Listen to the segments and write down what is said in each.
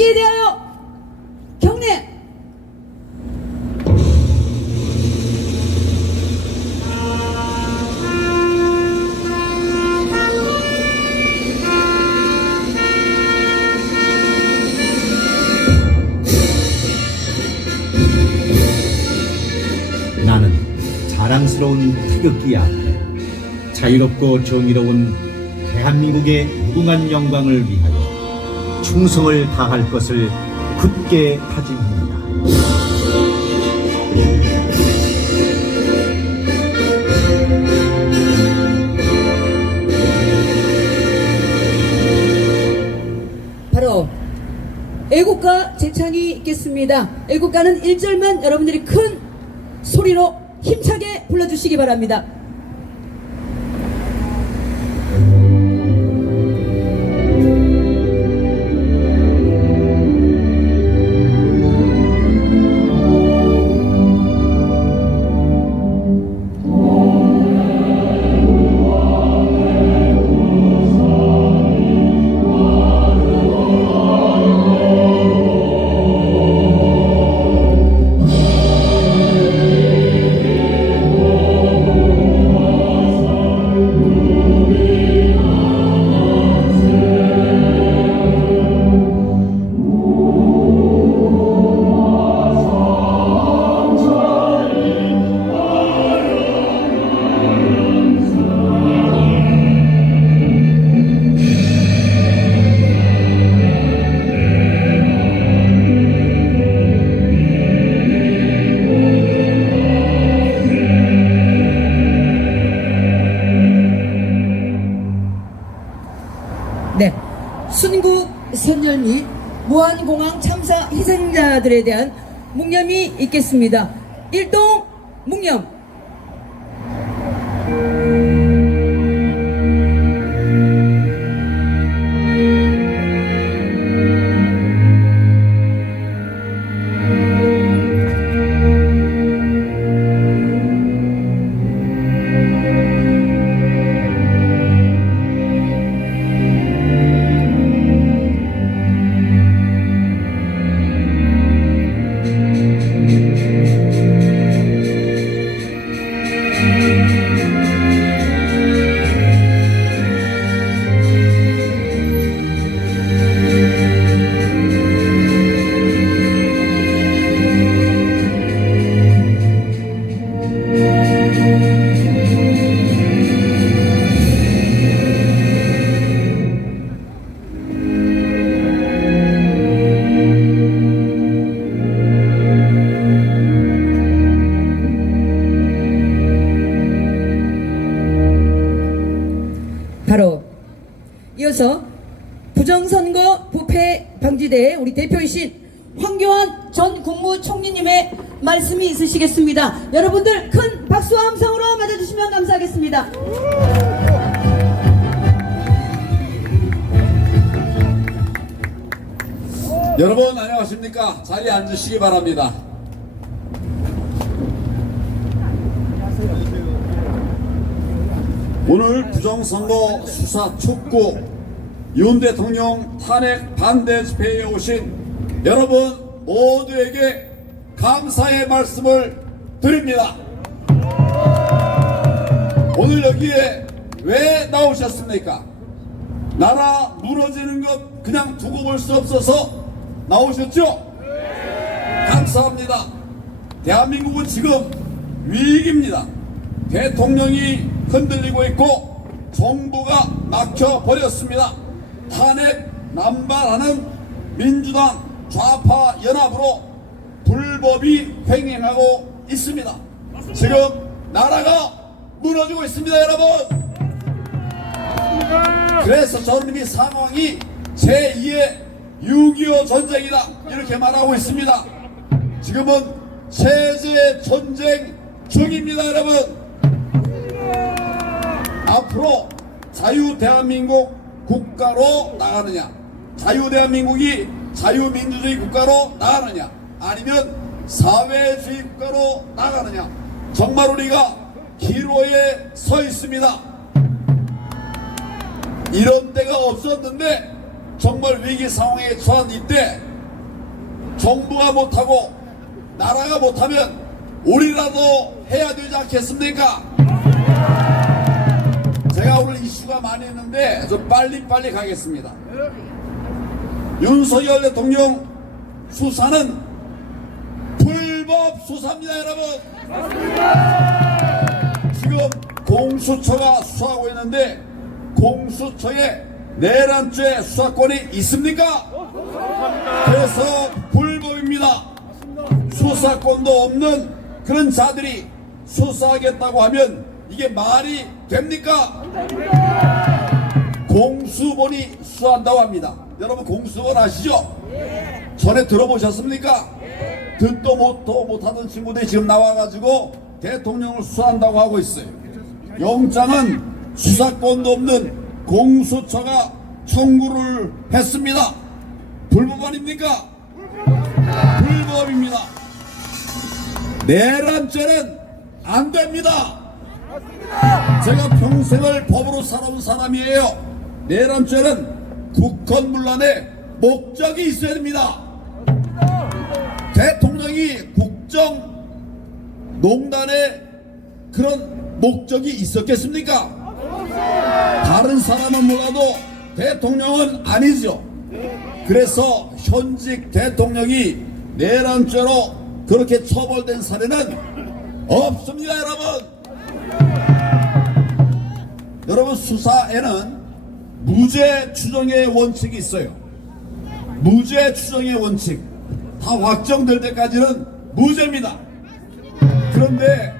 국기에 대하여 경례. 나는 자랑스러운 태극기 앞에 자유롭고 정의로운 대한민국의 무궁한 영광을 위하여 충성을 다할 것을 굳게 다짐합니다. 바로 애국가 제창이 있겠습니다. 애국가는 1절만 여러분들이 큰 소리로 힘차게 불러주시기 바랍니다. 네, 순국 선열 및 무한공항 참사 희생자들에 대한 묵념이 있겠습니다. 일동 묵념. 바로 이어서 부정선거 부패 방지대의 우리 대표이신 황교안 전 국무총리님의 말씀이 있으시겠습니다. 여러분들 큰 박수와 함성으로 맞아주시면 감사하겠습니다. 여러분 안녕하십니까? 자리에 앉으시기 바랍니다. 오늘 부정선거 수사 촉구 윤 대통령 탄핵 반대 집회에 오신 여러분 모두에게 감사의 말씀을 드립니다. 오늘 여기에 왜 나오셨습니까? 나라 무너지는 것 그냥 두고 볼 수 없어서 나오셨죠? 감사합니다. 대한민국은 지금 위기입니다. 대통령이 흔들리고 있고 정부가 막혀버렸습니다. 탄핵 남발하는 민주당 좌파 연합으로 불법이 횡행하고 있습니다. 지금 나라가 무너지고 있습니다, 여러분. 그래서 저는 이 상황이 제2의 6.25 전쟁이다 이렇게 말하고 있습니다. 지금은 체제 전쟁 중입니다, 여러분. 앞으로 자유대한민국 국가로 나가느냐, 자유대한민국이 자유민주주의 국가로 나가느냐, 아니면 사회주의 국가로 나가느냐, 정말 우리가 기로에 서 있습니다. 이런 때가 없었는데 정말 위기 상황에 처한 이때 정부가 못하고 나라가 못하면 우리라도 해야 되지 않겠습니까? 제가 오늘 이슈가 많이 있는데 좀 빨리빨리 가겠습니다. 윤석열 대통령 수사는 불법 수사입니다, 여러분. 지금 공수처가 수사하고 있는데 공수처에 내란죄 수사권이 있습니까? 그래서 불법입니다. 수사권도 없는 그런 자들이 수사하겠다고 하면 이게 말이 됩니까? 공수본이 수사한다고 합니다. 여러분 공수본 아시죠? 전에 들어보셨습니까? 듣도 못하던 친구들이 지금 나와가지고 대통령을 수사한다고 하고 있어요. 영장은 수사권도 없는 공수처가 청구를 했습니다. 불법 아닙니까? 불법입니다. 내란죄는 안 됩니다. 제가 평생을 법으로 살아온 사람이에요. 내란죄는 국헌문란의 목적이 있어야 됩니다. 대통령이 국정농단에 그런 목적이 있었겠습니까? 다른 사람은 몰라도 대통령은 아니죠. 그래서 현직 대통령이 내란죄로 그렇게 처벌된 사례는 없습니다, 여러분. 여러분 수사에는 무죄 추정의 원칙이 있어요. 무죄 추정의 원칙. 다 확정될 때까지는 무죄입니다. 그런데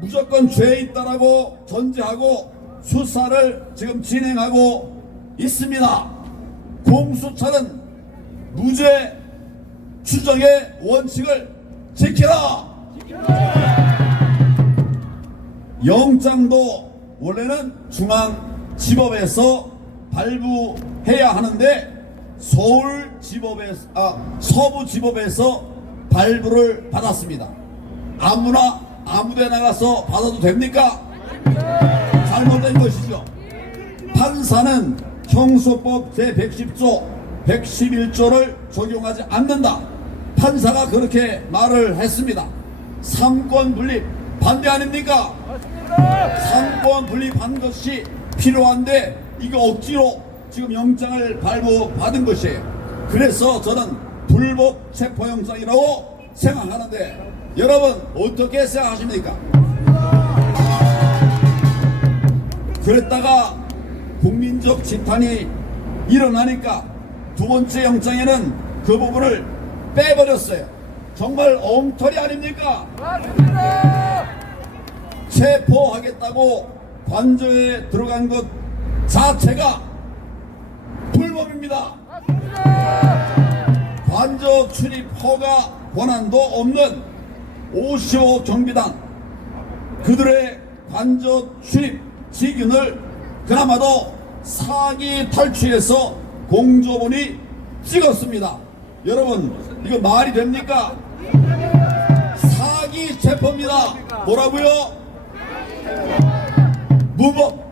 무조건 죄 있다라고 전제하고 수사를 지금 진행하고 있습니다. 공수처는 무죄 추정의 원칙을 지켜라. 영장도 원래는 중앙지법에서 발부해야 하는데 서부지법에서 발부를 받았습니다. 아무나 아무데 나가서 받아도 됩니까? 잘못된 것이죠. 판사는 형소법 제110조 111조를 적용하지 않는다. 판사가 그렇게 말을 했습니다. 삼권 분립 반대 아닙니까? 삼권 분립한 것이 필요한데 이거 억지로 지금 영장을 발부받은 것이에요. 그래서 저는 불법 체포영장이라고 생각하는데 여러분 어떻게 생각하십니까? 그랬다가 국민적 지탄이 일어나니까 두 번째 영장에는 그 부분을 빼버렸어요. 정말 엉터리 아닙니까? 체포하겠다고 관저에 들어간 것 자체가 불법입니다. 관저 출입 허가 권한도 없는 55 경비단 그들의 관저 출입 지균을 그나마도 사기 탈취해서 공조본이 찍었습니다. 여러분 이거 말이 됩니까? 사기 체포입니다. 뭐라고요? 무법,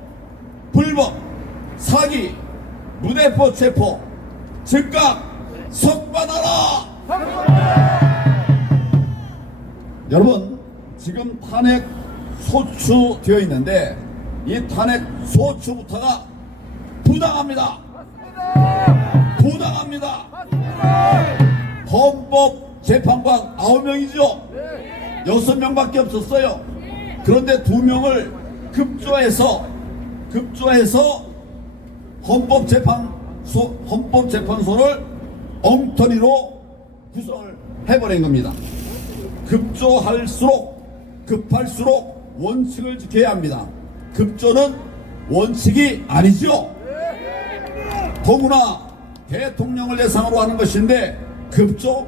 불법, 사기, 무대포 체포, 즉각 석방하라. 여러분 지금 탄핵 소추되어 있는데 이 탄핵 소추부터가 부당합니다. 부당합니다. 헌법재판관 9명이죠. 6명밖에 없었어요. 그런데 2명을 급조해서 헌법재판소를 엉터리로 구성을 해버린 겁니다. 급할수록 원칙을 지켜야 합니다. 급조는 원칙이 아니죠. 더구나 대통령을 대상으로 하는 것인데 급조?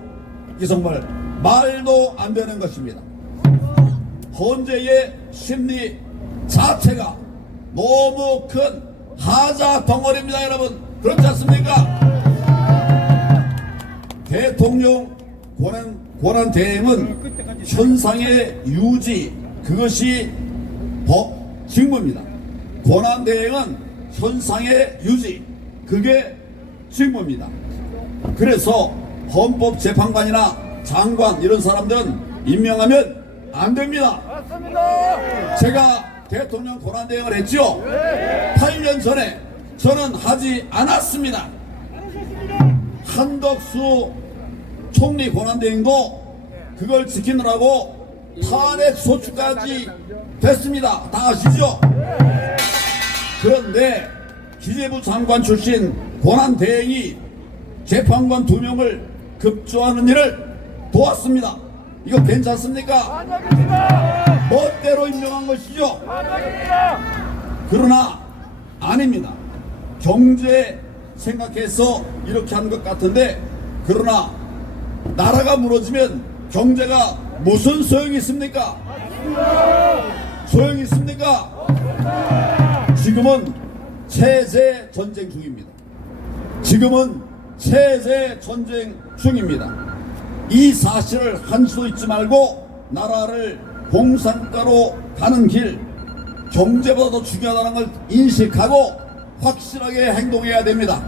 이 정말 말도 안 되는 것입니다. 헌재의 심리 자체가 너무 큰 하자 덩어리입니다, 여러분. 그렇지 않습니까? 대통령 권한 대행은 현상의 유지, 그것이 법 직무입니다. 권한 대행은 현상의 유지, 그게 직무입니다. 그래서 헌법재판관이나 장관 이런 사람들은 임명하면 안 됩니다. 제가 대통령 권한대행을 했죠. 8년 전에 저는 하지 않았습니다. 한덕수 총리 권한대행도 그걸 지키느라고 탄핵 소추까지 됐습니다. 다 아시죠? 그런데 기재부 장관 출신 권한대행이 재판관 2명을 급조하는 일을 도왔습니다. 이거 괜찮습니까? 멋대로 임명한 것이죠. 그러나 아닙니다. 경제 생각해서 이렇게 하는 것 같은데, 그러나 나라가 무너지면 경제가 무슨 소용이 있습니까? 소용이 있습니까? 지금은 체제 전쟁 중입니다. 지금은 체제 전쟁 중입니다. 이 사실을 한시도 잊지 말고 나라를 공산가로 가는 길, 경제보다 더 중요하다는 걸 인식하고 확실하게 행동해야 됩니다.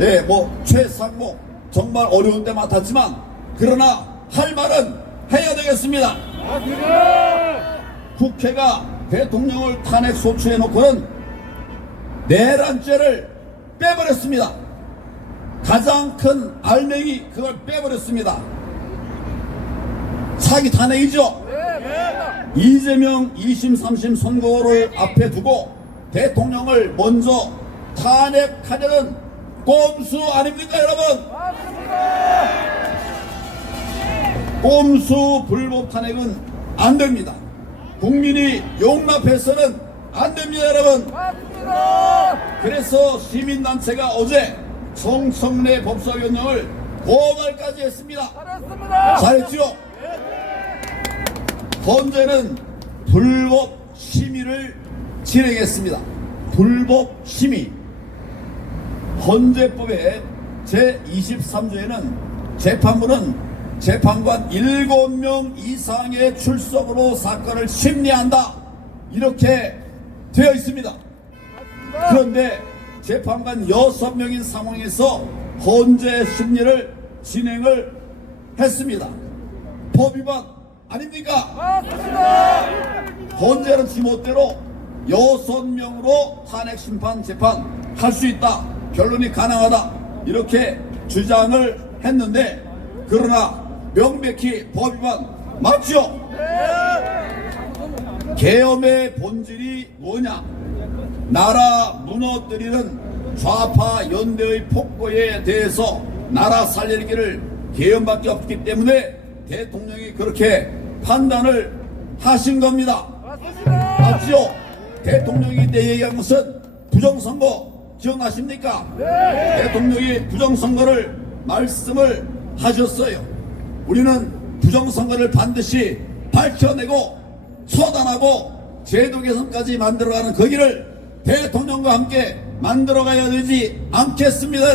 예, 최상목 정말 어려운 때 맡았지만, 그러나 할 말은 해야 되겠습니다. 국회가 대통령을 탄핵 소추해놓고는 내란죄를 빼버렸습니다. 가장 큰 알맹이 그걸 빼버렸습니다. 사기 탄핵이죠. 이재명 2심 3심 선고를 앞에 두고 대통령을 먼저 탄핵하려는 꼼수 아닙니까, 여러분? 꼼수 불법 탄핵은 안 됩니다. 국민이 용납해서는 안 됩니다, 여러분. 그래서 시민단체가 어제 정청래 법사위원장을 고발까지 했습니다. 잘했죠? 헌재는 불법 심의를 진행했습니다. 불법 심의. 헌재법의 제23조에는 재판부는 재판관 7명 이상의 출석으로 사건을 심리한다, 이렇게 되어 있습니다. 그런데 재판관 6명인 상황에서 헌재 심리를 진행을 했습니다. 법 위반 아닙니까? 헌재는 지멋대로 6명으로 탄핵 심판 재판 할 수 있다, 결론이 가능하다, 이렇게 주장을 했는데, 그러나 명백히 법 위반 맞죠? 계엄의 본질이 뭐냐? 나라 무너뜨리는 좌파 연대의 폭거에 대해서 나라 살리기를 계엄밖에 없기 때문에 대통령이 그렇게 판단을 하신 겁니다. 맞죠? 대통령이 내 얘기한 것은 부정선거 기억나십니까? 대통령이 부정선거를 말씀을 하셨어요. 우리는 부정선거를 반드시 밝혀내고 처단하고 제도 개선까지 만들어가는 그 길을 대통령과 함께 만들어가야 되지 않겠습니까,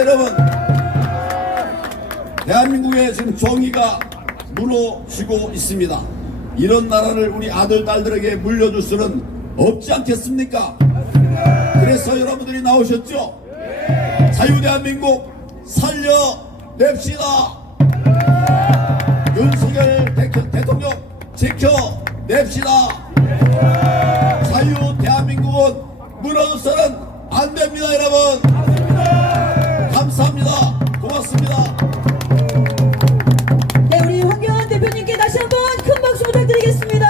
여러분? 대한민국에 지금 정의가 무너지고 있습니다. 이런 나라를 우리 아들, 딸들에게 물려줄 수는 없지 않겠습니까? 그래서 여러분들이 나오셨죠? 자유대한민국 살려냅시다. 윤석열 대통령 지켜냅시다. 자유 대한민국은 무너져서는 안 됩니다, 여러분. 감사합니다. 고맙습니다. 네, 우리 황교안 대표님께 다시 한번 큰 박수 부탁드리겠습니다.